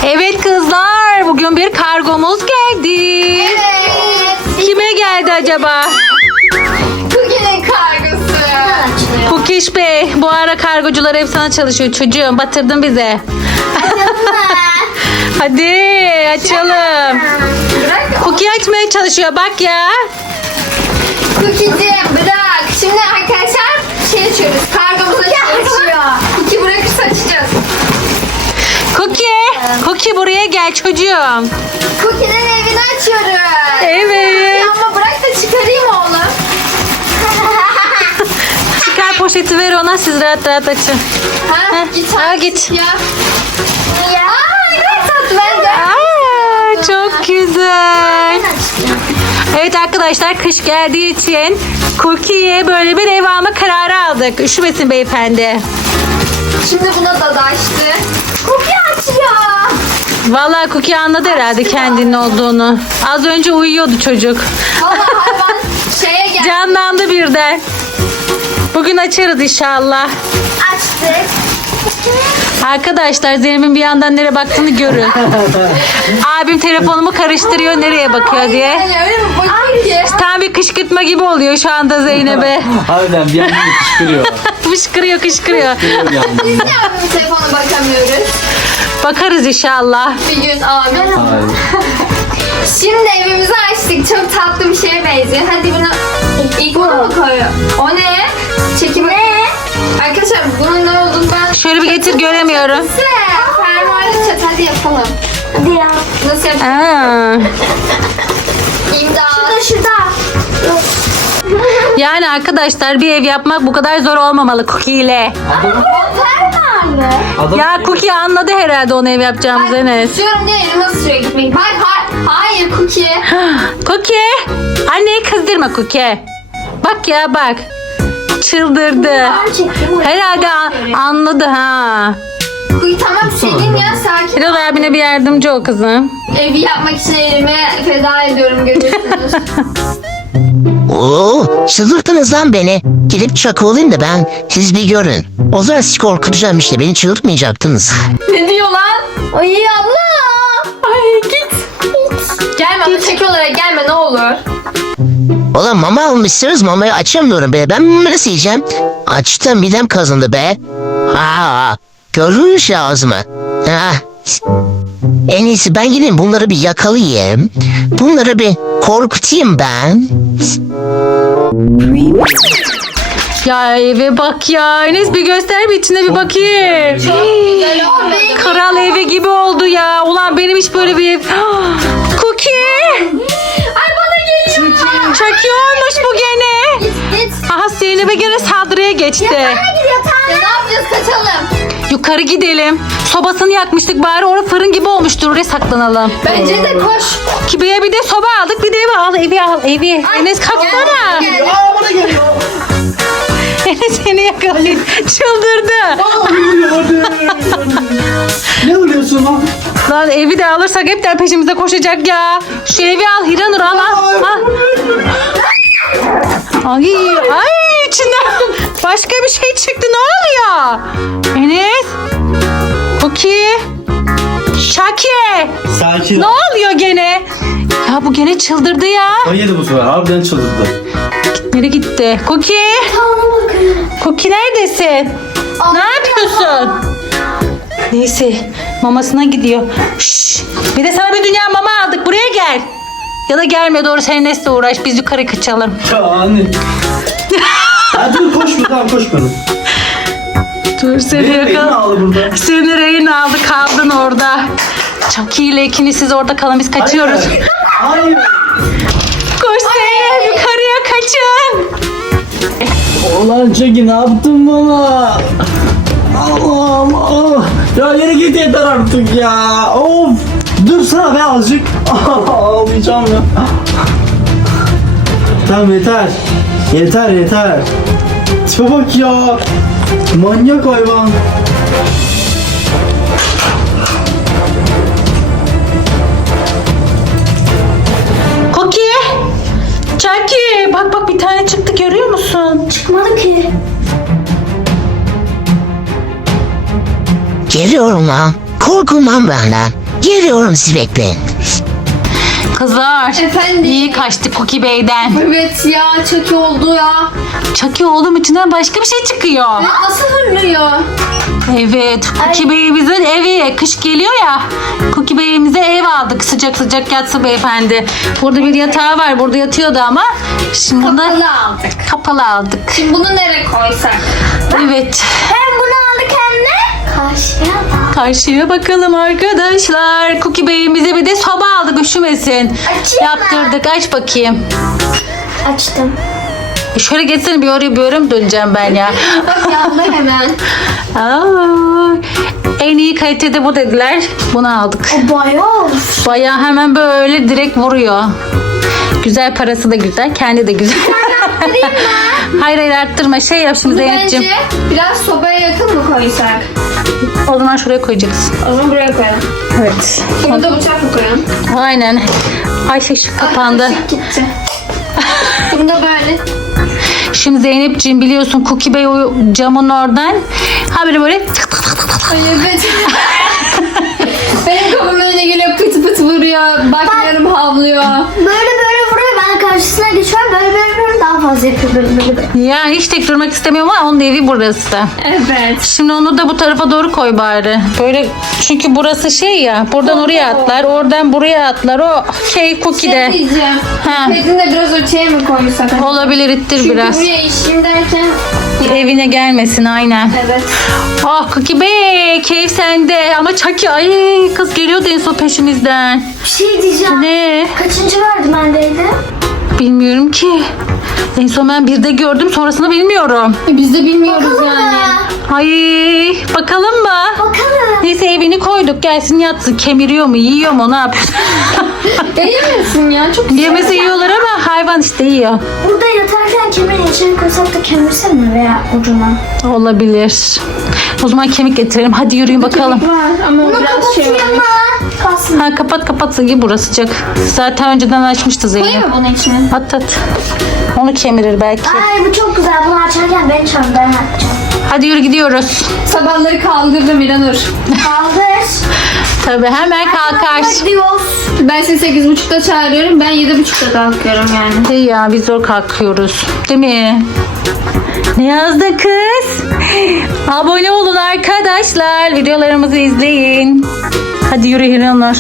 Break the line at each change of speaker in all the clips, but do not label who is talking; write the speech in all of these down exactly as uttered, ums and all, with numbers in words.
Evet kızlar, bugün bir kargomuz geldi.
Evet.
Kime geldi acaba?
Cookie'nin kargosu.
Kukiş Bey, bu ara kargocular hep sana çalışıyor çocuğum. Batırdın bize. Hadi açalım.
Bırak.
Cookie açmaya çalışıyor bak ya.
Cookie'cim bırak. Şimdi arkadaşlar şey açıyoruz. Kargomuzu açıyor. Cookie bırakırsa açacağız.
Cookie, Cookie buraya gel çocuğum.
Cookie'nin evini açıyoruz.
Evet.
Ya ama bırak da çıkarayım oğlum.
Çıkar poşeti ver ona, siz rahat rahat açın.
Ha,
Heh,
git
al
aç
git.
Ya. Ya. Aa, ne tatlı ben de.
Aa, çok güzel. Evet arkadaşlar, kış geldiği için Cookie'ye böyle bir ev alma kararı aldık. Üşümesin beyefendi.
Şimdi buna da açtı. Cookie açıyor.
Vallahi Cookie anladı herhalde kendinin olduğunu. Az önce uyuyordu çocuk.
Vallahi hayvan şeye geldi.
Canlandı birden. Bugün açarız inşallah.
Açtık.
Arkadaşlar Zeynep'in bir yandan nereye baktığını görün. Abim telefonumu karıştırıyor nereye bakıyor diye.
Yani öyle mi bakıyor ki?
Tam bir kışkırtma gibi oluyor şu anda Zeynep'e.
Harbiden bir yandan da kışkırıyor.
Fışkırıyor kışkırıyor.
Bir yandan
Biz
da.
niye abimin telefona bakamıyoruz?
Bakarız inşallah.
Bir gün abi.
Hayır.
Şimdi evimizi açtık. Çok tatlı bir şeye benziyor. Hadi bunu ilk bunu mu koyuyor? O ne? Çekim ne? Arkadaşlar bunun ne olduğunu ben...
Şöyle bir getir, göremiyorum.
Sen fermuarlı çat. Hadi yapalım.
Hadi ya.
Nasıl yapalım?
Aa.
İmdat.
Şurada şurada.
Yani arkadaşlar bir ev yapmak bu kadar zor olmamalı Cookie ile.
Fermuarlı.
Adam
Ya Cookie anladı herhalde onu ev yapacağımızı Enes.
Tutuyorum diye elime sürüyor gitmeyin. Hayır hayır. Hayır Cookie.
Cookie. Anneyi kızdırma Cookie. Bak ya bak. Çıldırdı.
Ben çektim.
Herhalde an- anladı ha.
Cookie tamam senin ya sakin.
Biraz abine bir yardımcı ol kızım.
Evi yapmak için elimi feda ediyorum görüyorsunuz.
Oo, çıldırttınız lan beni. Gidip çakı olayım da ben siz bir görün. O zaman sizi korkutacağım işte, beni çıldırtmayacaktınız.
Ne diyor lan? Ay abla. Ay git. Git. Gelme ama çeki olarak gelme ne olur.
Oğlum mama almışsınız, mamayı açamıyorum be. Ben bunu nasıl yiyeceğim? Açtım, midem kazındı be. Ha, görürüz ya ağzımı. Ha. En iyisi ben gideyim bunları bir yakalayayım. Bunları bir korkutayım ben.
Ya eve bak ya. Enes bir göster, bir içine bir bakayım.
Güzel olmadı.
Kral evi gibi oldu ya. Ulan benim hiç böyle bir ev. Cookie.
Ay bana geliyor.
Çaki olmuş bu gene.
Git git.
Aha Zeynep'e gene saldırıya geçti.
Ya ne yapacağız kaçalım.
Yukarı gidelim. Sobasını yakmıştık, bari orada fırın gibi olmuştur. Oraya saklanalım.
Bence de koş.
Kibriye bir de soba aldık, bir de evi al. Evi al evi. Enes kalksana.
Gel, gel.
Aa bana geliyor.
Enes seni yakalayın. Çıldırdı.
Ne oluyorsun lan?
Lan evi de alırsak hepten peşimize koşacak ya. Şu evi al Hiranur, al al. al. Ay, ay içinden başka bir şey çıktı, ne oluyor? Enes. Cookie. Şaki.
Sakin.
Ne oluyor gene? Ya bu gene çıldırdı ya.
O yedi bu sefer. Harbiden çıldırdı.
Nereye gitti? Cookie. Cookie neredesin? Ne yapıyorsun? Neyse, mamasına gidiyor. Şşş, bir de sana bir dünya mama aldık. Buraya gel. Ya da gelme, doğru sen Enes'le uğraş. Biz yukarı kaçalım.
Ya anne. Ya dur koşma, tamam koşmadım.
Dur seni
Beni beni
yakal.
aldı burada.
Seni rehin aldı, kaldın orada. Çok iyi ile ikiniz siz orada kalın, biz kaçıyoruz.
Hayır. Hayır.
Koş Zeynep, yukarıya kaçın.
Ulan Çeki ne yaptın bana? Allah'ım. Ah. Ya yere git yeter artık ya. Of. Dursana be azıcık. Ağlayacağım ya. Tamam yeter. Yeter yeter. Tipe bak ya. Manyak hayvan.
Cookie. Chucky. Bak bak bir tane çıktı, görüyor musun?
Çıkmadı ki.
Geliyorum lan. Korkun lan benden. Geliyorum sizi bekleyin.
Kızlar.
Efendim?
İyi kaçtık Cookie Bey'den.
Evet ya çok iyi oldu ya.
Chucky oğlum içinden başka bir şey çıkıyor.
Evet, nasıl hırlıyor?
Evet. Cookie Bey'imizin evi. Kış geliyor ya. Cookie Bey'imize ev aldık. Sıcak sıcak yatsın beyefendi. Burada bir yatağı var. Burada yatıyordu ama. Şimdi bunu
Kapalı aldık.
kapalı aldık.
Şimdi bunu nereye koysak?
Evet.
Hem bunu aldık hem de karşıya da.
Karşıya bakalım arkadaşlar. Cookie Bey'imize bir de soba aldık üşümesin.
Açayım mı?
Yaptırdık. Aç bakayım.
Açtım.
E şöyle geçsene bir oraya bir oraya mı döneceğim ben ya?
Bak yandı hemen.
Aa, en iyi kalitede bu dediler. Bunu aldık.
O bayağı olmuş.
Bayağı hemen böyle direkt vuruyor. Güzel, parası da güzel. Kendi de güzel. Hayır hayır arttırma. Şey yap şimdi
Bunu
Zeynep'ciğim.
bence biraz sobaya yakın mı koysak?
O zaman şuraya koyacaksın.
O zaman buraya koyalım.
Evet.
Bunu da bıçak mı koyalım?
Aynen. Ayşe ışık kapandı.
Ay, ışık gitti. Bunu da böyle.
Şimdi Zeynep'ciğim biliyorsun Cookie Bey o camın oradan ha böyle böyle
Ay evet. Benim kapımın önüne geliyor pıt pıt vuruyor. Bakmıyorum havlıyor.
Böyle böyle vuruyor. Ben karşısına geçiyorum. Böyle böyle vuruyorum. Daha fazla yapıyor. Böyle böyle böyle.
yani hiç tek durmak istemiyorum ama onun evi burası.
Evet.
Şimdi onu da bu tarafa doğru koy bari. Böyle çünkü burası şey ya. Buradan oraya atlar, oradan buraya atlar. O şey Cookie
Şey
de.
diyeceğim.
Ha.
Pedini de biraz ölçüye mi koysak?
Olabilir ittir
Çünkü
biraz.
buraya işim derken
Evine gelmesin aynen.
evet.
Ah Cookie Bey keyif sende. Ama Chucky ay kız geliyordu en son peşimizden.
Bir şey diyeceğim.
Ne?
Kaçıncı merdivendeydi?
Bilmiyorum ki. En son ben birde gördüm sonrasını bilmiyorum.
E, Biz de bilmiyoruz
Bakalım
yani.
mı?
Ay bakalım mı?
Bakalım.
Neyse evini koyduk gelsin yatsın. Kemiriyor mu yiyor mu ne yapıyor?
Ya yemiyorsun ya çok
Yemesi yiyorlar ama hayvan işte yiyor.
Burada yatarken kemiğin içine koysak da kemirse mi veya ucuna?
Olabilir. O zaman kemik getirelim. Hadi yürüyün bakalım.
var ama o
Bunu
biraz şey
kapatayım
olmuş.
mı? Kalsın.
Ha kapat kapat iyi burası sıcak. Zaten önceden açmıştı
Koyayım
Zeynep.
mı bunun içine?
At at. Onu kemirir belki.
Ay bu çok güzel. Bunu açarken beni çağır. Ben yapacağım.
Hadi yürü gidiyoruz.
Sabahları kaldırdım İranur.
Kaldır.
Tabii hemen kalkar.
Gidiyoruz.
Ben seni sekiz buçukta çağırıyorum. Ben yedi buçukta kalkıyorum yani.
İyi ya biz zor kalkıyoruz. Değil mi? Ne yazdı kız? Abone olun arkadaşlar. Videolarımızı izleyin. Hadi yürü Hiranur.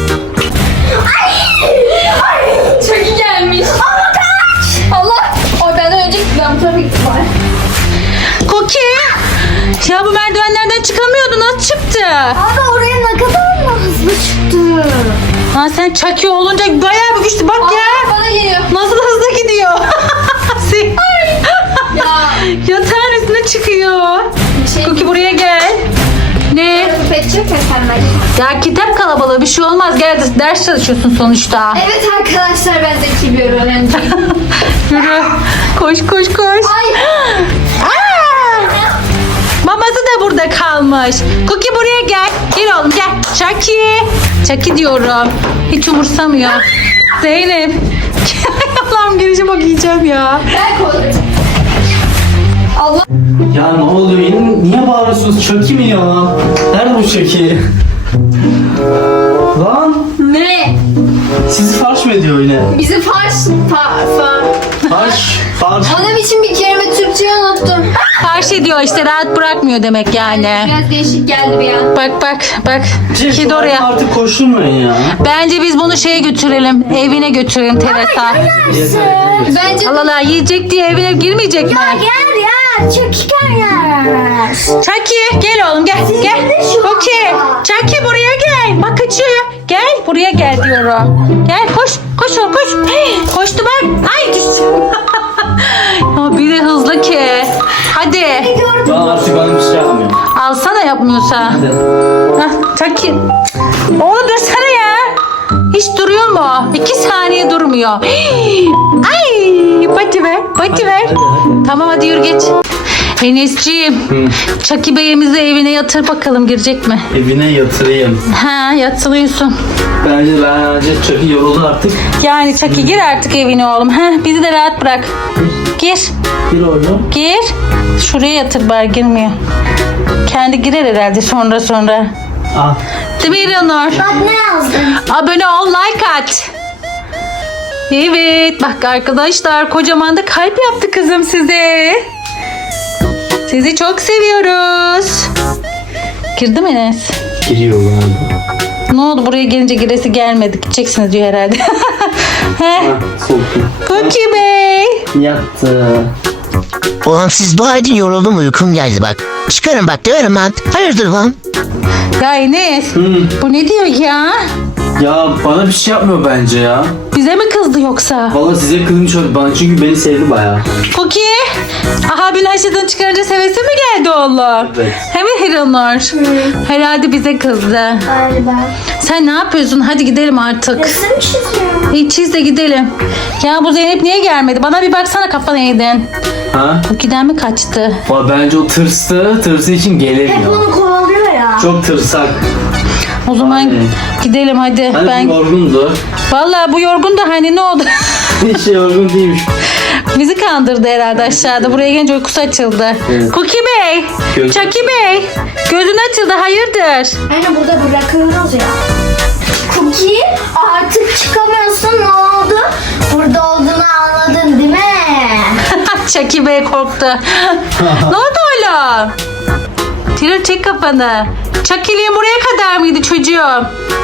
Çok iyi gelmiş. Allah kaç. Allah. O benden önce ben tabii ki var.
Cookie. Ya bu merdivenlerden çıkamıyordu. Nasıl çıktı?
Abi oraya ne kadar mı hızlı çıktı?
Ha sen Chucky olunca bayağı bir güçlü. Bak
Allah
ya.
bana geliyor.
Nasıl hızlı gidiyor. Sen-
Ya.
Yatağın üstüne çıkıyor.
Bir şey
Cookie buraya gel. Ne?
Petçek mi sen belki?
Ya kitap kalabalığı bir şey olmaz. Gel ders çalışıyorsun sonuçta.
Evet arkadaşlar ben zeki bir öğrenciyim.
Yürü. Koş koş koş.
Ay.
Aa! Maması da burada kalmış. Cookie buraya gel. Gel oğlum gel. Chucky. Chucky diyorum. Hiç umursamıyor. Zeynep. Allah'ım girişe bak yiyeceğim ya.
Ben koyacağım. Allah.
Ya ne oluyor? Yine, niye bağırıyorsunuz? Çöki mi ya? Nerede bu çöki? Lan
Ne?
sizi farş mı ediyor yine?
Bizi farş fa fa.
Farş, farş.
Onun için bir kelime Türkçeyi unuttum.
Karşı diyor işte rahat bırakmıyor demek yani.
Biraz değişik geldi bir an.
Bak bak bak.
Şey, şu
Kedi oraya.
artık koşturmayın ya.
Bence biz bunu şeye götürelim. Evine götürelim Teresa.
Bence
Allah Allah yiyecek diye evine girmeyecek mi?
Gel ya. Çekiken yer.
Chucky gel oğlum gel gel.
şu
Okey.
anda.
Chucky buraya gel. Bak kaçıyor. Gel buraya gel diyorum. Gel koş koş oğlum koş. Hey, koştu bak. Ay düştü. Ya bir de hızlı ki. Hadi.
Ben artık bana bir şey yapmıyorum.
Alsana yapmıyorsa.
Hadi.
Hah, Chucky. Oğlum dursana ya. Hiç duruyor mu? İki saniye durmuyor. Ay, pati ver, pati ver.
Hadi, hadi.
Tamam hadi yürü geç. Enes'ciğim, Chucky Bey'imizi evine yatır bakalım girecek mi?
Evine yatırayım.
Ha yatırıyorsun.
Bence bence çöki yoruldu artık.
Yani Chucky gir artık evine oğlum. Ha bizi de rahat bırak. Gir,
Bir oğlum.
gir. Şuraya yatır bari girmiyor. Kendi girer herhalde sonra sonra.
Al.
Değil mi İranur?
Bak ne yazdın?
Abone ol, like at. Evet, bak arkadaşlar kocaman da kalp yaptı kızım size. Sizi çok seviyoruz. Girdi mi Enes?
Giriyor galiba.
Ne oldu, buraya gelince giresi gelmedi. Gideceksiniz diyor herhalde. Heh,
Ha, soktum.
Cookie Bey.
Yattı.
Ulan siz dua edin, yoruldum, uykum geldi bak. Çıkarın bak, diyorum lan. Hayırdır lan?
Ya Enes,
Hı.
bu ne diyor ya?
Ya bana bir şey yapmıyor bence ya.
Bize mi kızdı yoksa?
Vallahi size kızmış oldu bana çünkü beni sevdi bayağı.
Cookie, abin haşladığını çıkarınca sevesi mi geldi oğlum?
Evet.
Hem de Hiranur. Herhalde bize kızdı.
Galiba.
Sen ne yapıyorsun? Hadi gidelim artık.
Resim çiziyorum.
İyi, çiz de gidelim. Ya bu Zeynep niye gelmedi? Bana bir baksana, kafana yedin.
Ha?
Cookie'den mi kaçtı?
Vallahi bence o tırstı. Tırsı için
Hep
gelemiyor.
onu kovalıyor ya.
Çok tırsak.
O zaman
Aynen.
gidelim hadi.
Hani
Ben
bu yorgundu.
vallahi bu yorgun da hani ne oldu?
Hiç yorgun değilmiş.
Bizi kandırdı herhalde aşağıda. Buraya gelince uykusu açıldı.
Evet.
Cookie Bey,
Göz-
Chucky Bey, gözün açıldı, hayırdır?
Aynen burada bırakıyoruz ya. Cookie artık çıkamıyorsun, ne oldu? Burada olduğunu anladın değil mi?
Chucky Bey korktu. Ne oldu oğlum? Tiro çek kafanı. Chucky'liğin buraya kadar mıydı çocuğum?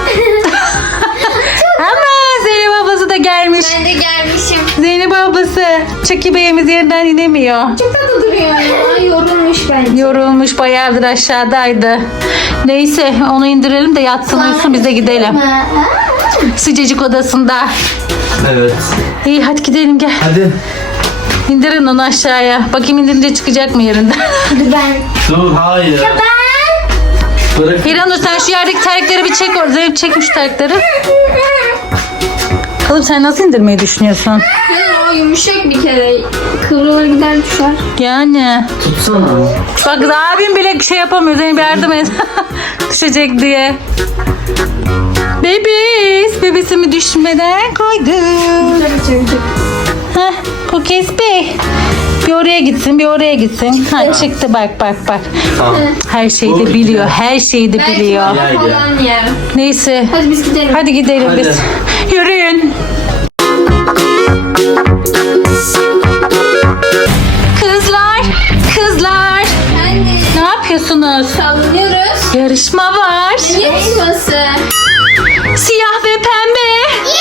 Ama Zeynep ablası da gelmiş.
Ben de gelmişim.
Zeynep ablası. Chucky Bey'imiz yerinden inemiyor.
Çok tatlı duruyor ya. Yorulmuş bence.
Yorulmuş, bayağıdır aşağıdaydı. Neyse onu indirelim de yatsın uyusun, biz de gidelim. Sıcacık odasında.
Evet.
İyi hadi gidelim gel.
Hadi.
İndirin onu aşağıya. Bakayım indirince çıkacak mı yerinden?
Hadi ben.
Dur hayır.
Ben.
Bırak.
İranur sen şu yerdeki terlikleri bir çek. Orada Zeynep çekmiş terlikleri. Bakalım sen nasıl indirmeyi düşünüyorsun?
Ya o yumuşak bir kere. Kıvrılır gider düşer.
Yani.
Tutsana.
Bak abim bile şey yapamıyor. Zeynep yardım et. Düşecek diye. Bebis. Bebisimi düşmeden koydum. Heh, Cookies Bey. Bir oraya gitsin, bir oraya gitsin. Ha, çıktı bak bak bak.
Tamam.
Her şeyi de biliyor. Her şeyi de
Belki
biliyor.
mama
Haydi.
falan yer.
Neyse.
Hadi biz gidelim.
Hadi gidelim
Hadi.
biz. Yürüyün. Kızlar, kızlar.
Hadi.
Ne yapıyorsunuz?
Sallanıyoruz.
Yarışma var.
Ne yarışması?
Siyah ve pembe.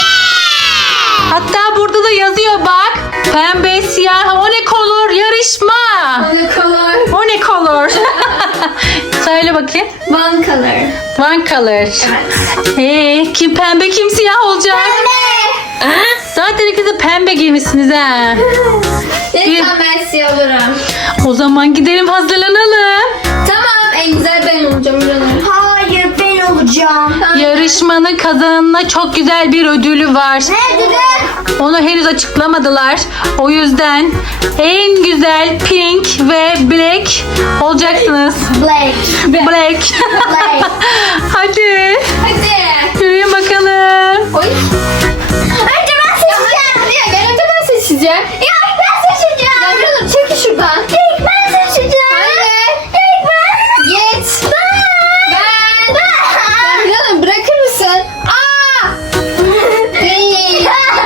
Hatta burada da yazıyor bak. Pembe, siyah, o ne color yarışma.
One color.
O ne color? Söyle bakayım.
One color.
One color.
Evet.
Ee, kim pembe kim siyah olacak? Ha? Zaten ikiniz de pembe giymişsiniz ha.
Lütfen ben siyah olurum.
O zaman gidelim hazırlanalım.
Tamam, en güzel ben olacağım canım.
Hayır ben olacağım.
Yarışmanın kazananına çok güzel bir ödülü var.
Ne dedi?
Onu henüz açıklamadılar. O yüzden en güzel pink ve black olacaksınız.
Blake.
Black.
Blake.
Hadi.
Hadi.
Yürüyün bakalım.
Oy.
Önce ben seçeceğim.
Ya ben önce ben seçeceğim.
Ya ben seçeceğim.
Ya canım çekil şuradan.
İlk ben seçeceğim.
Hayır.
İlk ben.
Git.
Ben.
Ben.
Ben.
Ya canım bırakır mısın? Aa. Değil.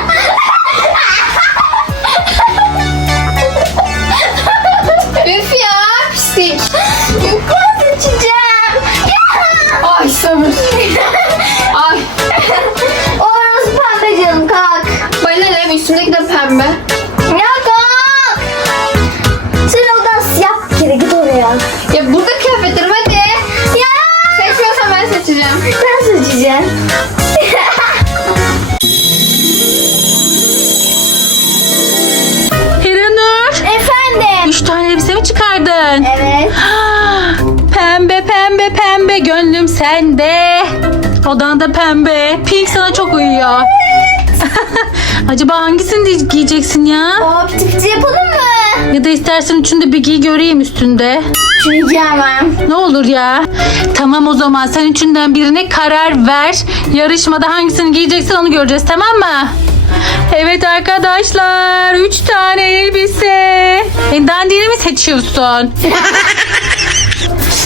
Üf ya pislik.
İlk ben seçeceğim. Ya.
Ay sabır. Ay.
Orası pembe canım kalk.
Bana ne üstündeki de pembe.
Ya kalk. Sen oradan siyah bir kere git oraya.
Ya burada kıyafetlerim hadi.
Ya.
Seçmiyorsan ben seçeceğim.
Ben seçeceğim.
Hiranur.
Efendim.
Üç tane elbise mi çıkardın?
Evet.
Pembe pembe pembe gönlüm sende. Odan da pembe. Pink sana çok uyuyor. Acaba hangisini giyeceksin ya?
O piti piti yapalım mı?
Ya da istersen üçünü de bir giy göreyim üstünde.
Çünkü giyemem.
Ne olur ya. Tamam o zaman sen üçünden birine karar ver. Yarışmada hangisini giyeceksin onu göreceğiz, tamam mı? Evet arkadaşlar. Üç tane elbise. E, dandini mi seçiyorsun?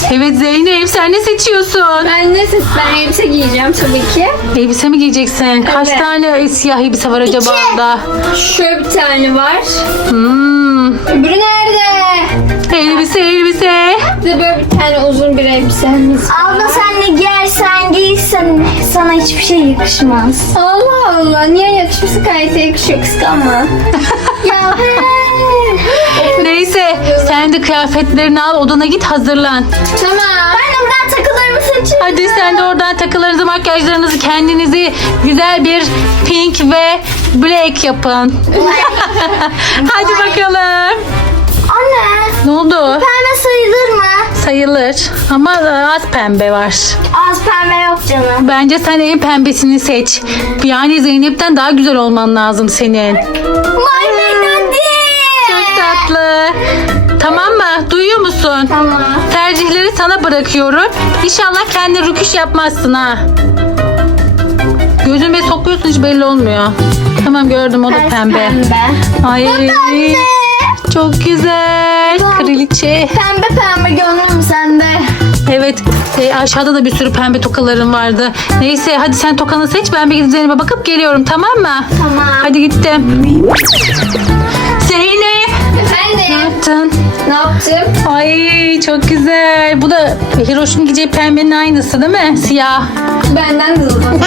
Evet Zeynep, sen ne seçiyorsun?
Ben ne ses? Ben elbise giyeceğim tabii ki.
Elbise mi giyeceksin? Kaç
Evet.
tane siyah elbise var acaba
İki.
orada?
Şöyle bir tane var.
Hmm.
Öbürü nerede?
Elbise elbise.
Bir de böyle bir tane uzun bir elbisemiz var.
Abla sen ne giyersen giysen sana hiçbir şey yakışmaz.
Allah Allah, niye yakışmışsın, gayet yakışıyor, kıskanma.
Ya he.
Neyse sen de kıyafetlerini al, odana git, hazırlan.
Tamam.
Ben de buradan takılarımı seçeyim.
Hadi sen de oradan takılarınızı, makyajlarınızı, kendinizi güzel bir pink ve black yapın. Hadi bakalım.
Anne,
Ne oldu?
pembe sayılır mı?
Sayılır ama az pembe var.
Az pembe yok canım.
Bence sen en pembesini seç. Yani Zeynep'ten daha güzel olman lazım senin.
Maymun hadi.
Çok tatlı. Tamam mı? Duyuyor musun?
Tamam.
Tercihleri sana bırakıyorum. İnşallah kendi rüküş yapmazsın ha. Gözüme sokuyorsun, hiç belli olmuyor. Tamam, gördüm, o da
Ters
pembe.
pembe.
Ay çok güzel.
Bak.
Kraliçe.
Pembe pembe gönlüm sende.
Evet, e, aşağıda da bir sürü pembe tokalarım vardı. Neyse hadi sen tokanı seç, ben bir gidip Zeynep'e bakıp geliyorum, tamam mı?
Tamam.
Hadi gittim. Zeynep, ne
Efendim,
yaptın?
ne yaptım?
Ay çok güzel. Bu da Hiroş'un giyeceği pembenin aynısı değil mi? Siyah.
Benden de uzun.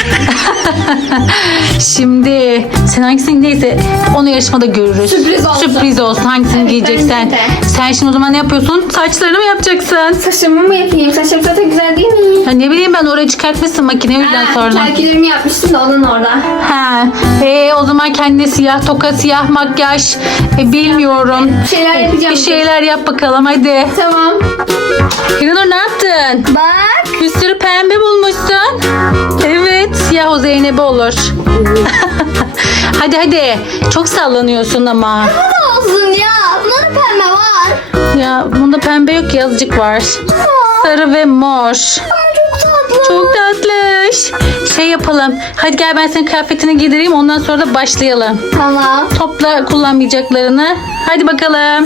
Şimdi sen hangisini, neyse onu yarışmada görürüz.
Sürpriz olsun.
Sürpriz olsun hangisini
Evet,
giyeceksen.
bence de.
Sen şimdi o zaman ne yapıyorsun? Saçlarını mı yapacaksın?
Saçımı mı yapayım? Saçım zaten güzel değil mi?
Ha, ne bileyim ben, oraya çıkartmışsın makine, o yüzden
Ha,
sordum.
Terkilerimi yapmıştım da onun orada.
Ha, e, o zaman kendine siyah toka, siyah makyaj, e, bilmiyorum.
Bir şeyler yapacağım.
Bir şeyler yap bakalım hadi.
Tamam.
İranur, ne yaptın?
Bak.
Bir sürü pembe bulmuşsun. Evet, siyah o Zeynep'e olur. Hadi hadi. Çok sallanıyorsun ama.
Ne olsun ya? Bunda da pembe var.
Ya bunda pembe yok ki, azıcık var. Sarı ve mor.
Çok tatlı.
Çok tatlış. Şey yapalım. Hadi gel, ben senin kıyafetini giydireyim, ondan sonra da başlayalım.
Tamam.
Topla kullanmayacaklarını. Hadi bakalım.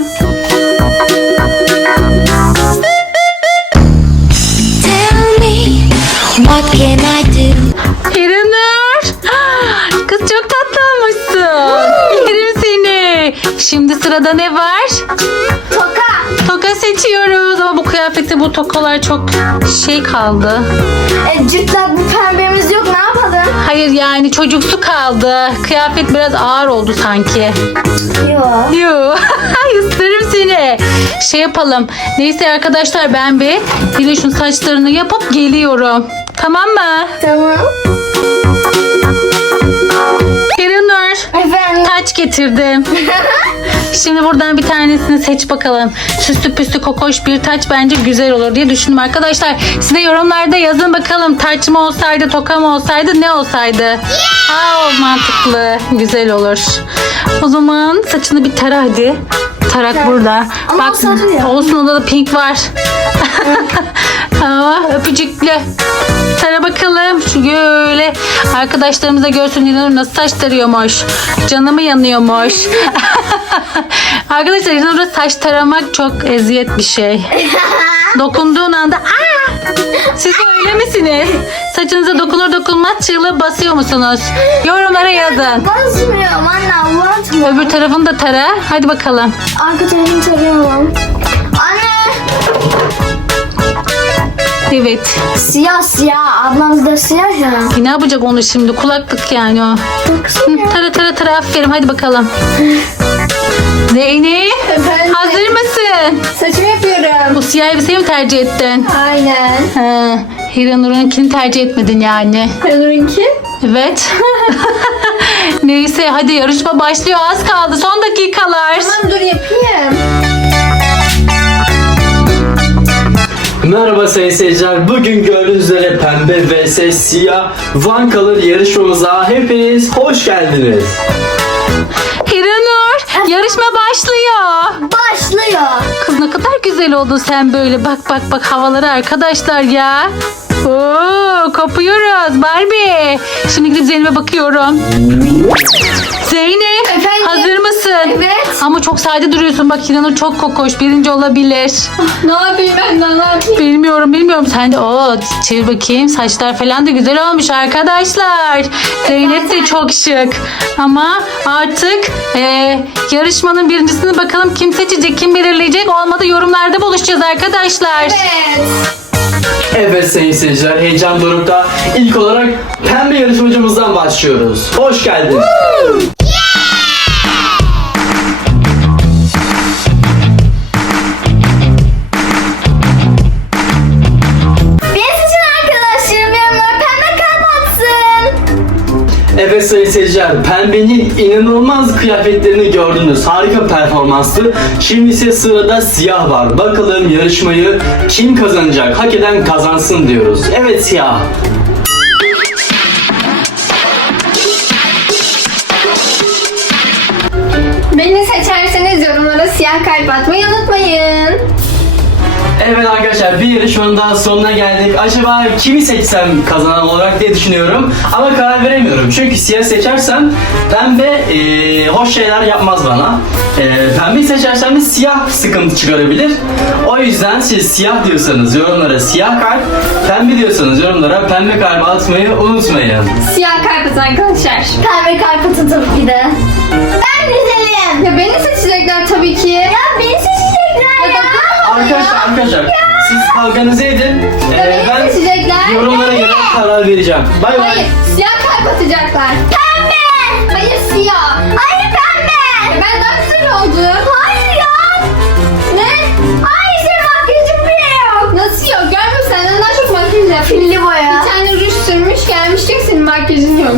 Tell me, what can I do?
İranur. Kız çok tatlı olmuşsun. Yerim seni. Şimdi sırada ne var?
Toka.
Toka seçiyoruz ama bu kıyafette bu tokalar çok şey kaldı.
E, cırtlak bir pembemiz yok, ne yapalım?
Hayır yani çocuksu kaldı. Kıyafet biraz ağır oldu sanki.
Yok.
Yoo. Isırırım seni. Şey yapalım. Neyse arkadaşlar, ben bir Diloş'un saçlarını yapıp geliyorum. Tamam mı?
Tamam.
İranur,
Efendim.
taç getirdim. Şimdi buradan bir tanesini seç bakalım. Süslü püslü kokoş bir taç bence güzel olur diye düşündüm arkadaşlar. Siz de yorumlarda yazın bakalım, taç mı olsaydı, toka mı olsaydı, ne olsaydı? Aa, o mantıklı. Güzel olur. O zaman saçını bir tara hadi. Tarak burada.
Ama
Bak,
sarı ya.
olsun, onda da pink var. Aa, öpücüklü. Tara bakalım. Şöyle arkadaşlarımız da görsün İnanur nasıl saç tarıyormuş. Canımı yanıyormuş. Arkadaşlar İnanur'a saç taramak çok eziyet bir şey. Dokunduğun anda aa! Siz de öyle misiniz? Saçınıza dokunur dokunmaz çığlığı basıyor musunuz? Yorumlara yazın.
Basmıyorum anne, abartma.
Öbür tarafını da tara. Hadi bakalım.
Arka tarafını tarıyorum. Anne.
Evet.
Siyah siyah. Ablamız da siyah ya.
E ne yapacak onu şimdi? Kulaklık yani o.
Baksana.
Hı, Tara tara tara, aferin, hadi bakalım. Zeynep,
Efendim?
hazır mısın?
Saçımı yapıyorum.
Bu siyah elbiseyi mi tercih ettin?
Aynen.
He, Hiranur'unkini tercih etmedin yani.
Onur'unki?
Evet. Neyse hadi, yarışma başlıyor, az kaldı, son dakikalar.
Tamam, dur yapayım.
Merhaba sayın seyirciler. Bugün gördüğünüz üzere pembe vs siyah One Color yarışmamıza hepiniz hoş geldiniz.
Hiranur, yarışma başlıyor.
Başlıyor.
Kız ne kadar güzel oldun sen böyle. Bak bak bak havaları arkadaşlar ya. Oo, kopuyoruz Barbie. Şimdi gidip Zeynep'e bakıyorum. Zeynep,
Efendim?
hazır mısın?
Evet.
Ama çok sade duruyorsun. Bak Hiranur çok kokoş. Birinci olabilir.
Ne yapayım ben de, ne yapayım?
Bilmiyorum bilmiyorum. Sen de o çevir bakayım. Saçlar falan da güzel olmuş arkadaşlar. Zeynep de çok şık. Ama artık e, yarışmanın birincisini bakalım kim seçecek, kim belirleyecek. Olmadı yorumlarda buluşacağız arkadaşlar.
Evet.
Evet sayın seyirciler, heyecan dorukta. İlk olarak pembe yarışmacımızdan başlıyoruz. Hoş geldin.
Beni seçin arkadaşlarım, yorumlara pembe kalp atsın.
Evet sayın seyirciler, pembenin inanılmaz kıyafetlerini gördünüz. Harika performanslı. Şimdi ise sırada siyah var. Bakalım yarışmayı kim kazanacak? Hak eden kazansın diyoruz. Evet siyah.
Beni seçerseniz yorumlara siyah kalp atmayı unutmayın.
Evet arkadaşlar, bir yarışmanın daha sonuna geldik. Acaba kimi seçsem kazanan olarak diye düşünüyorum. Ama karar veremiyorum. Çünkü siyah seçersem pembe eee, hoş şeyler yapmaz bana. Eee pembeyi seçersem de siyah sıkıntı çıkarabilir. O yüzden siz siyah diyorsanız yorumlara siyah kalp, pembe diyorsanız yorumlara pembe kalp atmayı unutmayın.
Siyah kalp atın arkadaşlar.
Pembe kalp atın tabii ki de. Ben güzelim.
Ya beni seçecekler tabii ki.
Ya beni seçecekler ya.
Arkadaşlar arkadaşlar siz kavganızı edin.
Ya
Eee,
beni
ben
seçecekler.
yorumlara göre karar vereceğim. Bay bay.
Hayır, siyah kalp atacaklar.
Pembe.
Hayır siyah.
Hayır pembe.
Ya ben daha güzel oldum.
Hayır ya.
Ne?
Hayır senin makyajın bile yok.
Nasıl yok? Görmüyor musun? Senden daha çok makyaj yapmış.
Pilli boya.
Bir tane ruj sürmüş gelmiş diyor ki senin makyajın yok.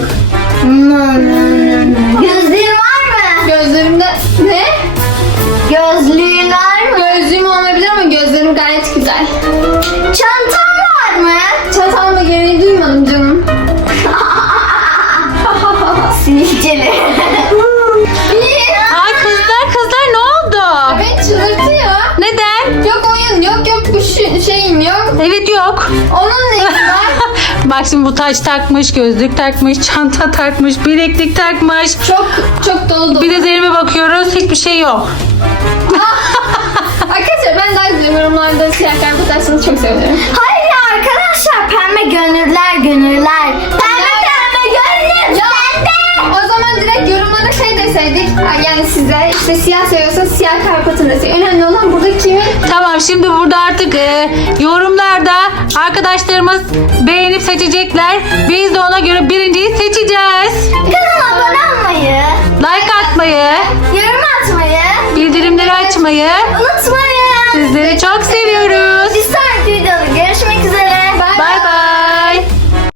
Gözlüğün var mı?
Gözlerimde ne?
Gözlüğün var mı?
Gözlüğüm olmayabilir ama gözlerim gayet güzel.
Çantan var mı?
Çatalma gereği duymadım canım.
Sivilceli.
Bir.
Ay kızlar kızlar ne oldu?
Beni çıldırtıyor.
Neden?
Yok oyun, yok yok bu şu- şeyim yok.
Evet yok.
Onun neyi var?
Bak şimdi bu taç takmış, gözlük takmış, çanta takmış, bileklik takmış.
Çok çok dolu dolu.
Bir de Zeynep'e bakıyoruz hiçbir şey yok.
Arkadaşlar ben daha güzel yorumlarda siyah kalp atarsanız çok sevinirim.
Hayır ya arkadaşlar, pembe gönüller gönüller. Pembe pembe gönlüm
Ya,
sende.
o zaman direkt yorumlara şey deseydik. Yani size işte siyah seviyorsanız siyah kalp atın deseydik. Önemli olan burada kimin?
Tamam şimdi burada artık e, yorumlarda arkadaşlarımız beğenip seçecekler. Biz de ona göre birinciyi seçeceğiz.
Kanala abone olmayı,
Like atmayı,
yorum atmayı
bildirimleri açmayı.
unutmayın.
Sizleri çok seviyoruz.
Bir sonraki